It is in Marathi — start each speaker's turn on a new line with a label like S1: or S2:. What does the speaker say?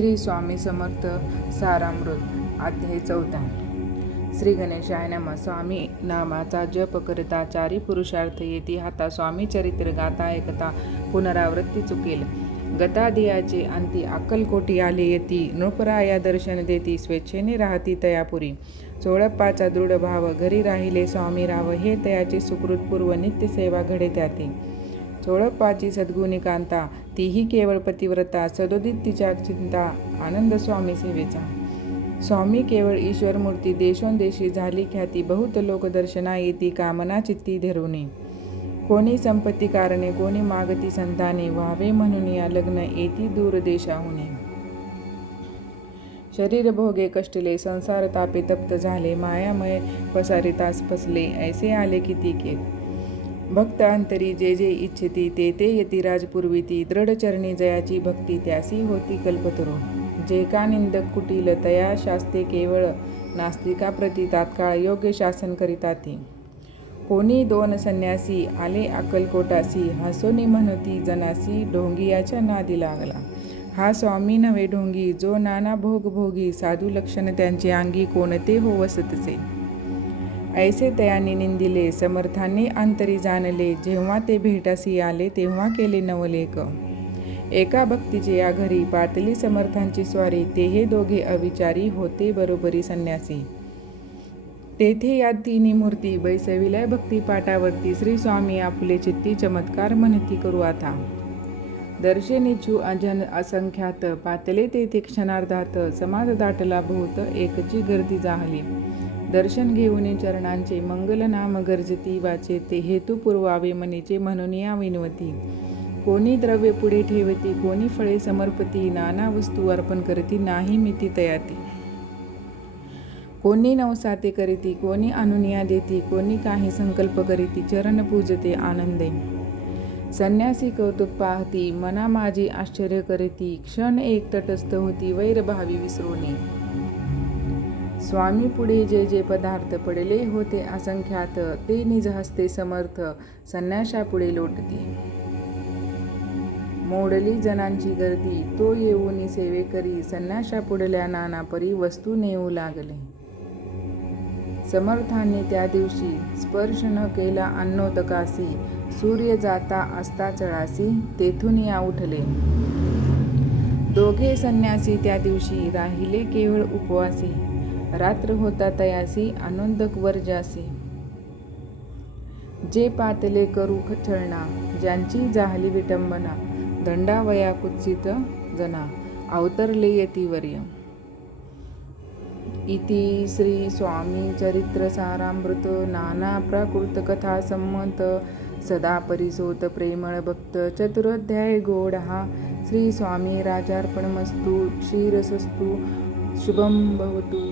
S1: श्री स्वामी समर्थ सारामृत अध्याय चौथा श्री गणेशाय नम. स्वामी नामाचा जप करता चारी पुरुषार्थ येती हाता. स्वामी चरित्र गाता ऐकता पुनरावृत्ती चुकेल. गतादियाचे अंती अक्कलकोटी आले येती. नृपराया दर्शन देती स्वेच्छेने राहती तयापुरी. चोळप्पाचा दृढ भाव घरी राहिले स्वामी राव हे तयाचे सुकृतपूर्व नित्य सेवा घडे त्याती. चोळप्पाची सद्गुणी कांता तीही केवळ पतिव्रता सदोदित तिच्या चिंता आनंद स्वामी सेवेचा. स्वामी केवळ ईश्वर मूर्ती देशोंदेशी झाली ख्याती बहुत लोकदर्शना येती कामना चित्ती धरुणी कोणी संपत्ती कारणे कोणी मागती संताने व्हावे म्हणून या लग्न येती दूर देशाहुने. शरीर भोगे कष्टले संसार तापे तप्त झाले मायामय पसारितास फसले ऐसे आले किती. केले भक्त अंतरी जे जे इच्छिती ते ते यती राजपूर्विती दृढचरणी जयाची भक्ती त्यासी होती कल्पतरू जे का निंदक कुटील तया शास्ते केवळ नास्तिका प्रती तात्काळ योग्य शासन करिता ती कोणी दोन संन्यासी आले अक्कलकोटासी हसोनी म्हणती जनासी ढोंगियाच्या नादी लागला. हा स्वामी नवे ढोंगी जो नाना भोग भोगी साधू लक्षण त्यांचे अंगी कोणते हो वसतसे. ऐसे तयाने निंदिले समर्थांनी अंतरी जाणले जेव्हा ते भेटासी आले तेव्हा केले नवलेख. एका भक्तीचे या घरी पातली समर्थांची स्वारी ते हे दोघे अविचारी होते बरोबरी संन्यासी. तेथे या तिन्ही मूर्ती बैसविल्या भक्तिपाठावरती श्री स्वामी आपले चित्ती चमत्कार म्हणती करू आता. दर्शनीचू अजन असंख्यात पातले तेथे क्षणार्धात समाज दाटला भूत एकची गर्दी जाहली. दर्शन घेऊन चरणांचे मंगल नाम गर्जती वाचे ते हेतू पुरवावे मनीचे म्हणून या विनवती. कोणी द्रव्य पुढे ठेवती कोणी फळे समर्पती नाना वस्तू अर्पण करती नाही मिती तयाती. कोणी नवसाते करीती कोणी अनुनिया देती कोणी काही संकल्प करीती चरण पूजते आनंदे. संन्यासी कौतुक पाहती मना माझी आश्चर्य करीती क्षण एक तटस्थ होती वैरभावी विसरोनी. स्वामी पुढे जे जे पदार्थ पडले होते असंख्यात ते निज हस्ते समर्थ संन्याशापुढे लोटते. मोडली जनांची गर्दी तो येऊन सेवे करी संन्याशा पुढल्या नाना परी वस्तू नेऊ लागले. समर्थांनी त्या दिवशी स्पर्श न केला अन्नोदकासी सूर्य जाता असता चळासी तेथून या उठले. दोघे संन्यासी त्या दिवशी राहिले केवळ उपवासी. रात्र होता तयासी आनंदक वर्जासी जे पातले करू छळणा ज्यांची जाहली विटंबना दंडावया कुत्सित जना अवतरले यतीवर्य इति श्री स्वामी चरित्र सारामृत नाना प्राकृत कथा संमत सदा परिसोत प्रेमळ भक्त चतुरोध्याय गोड हा श्री स्वामी राजार्पणमस्तु क्षीरसस्तु शुभम भवतु.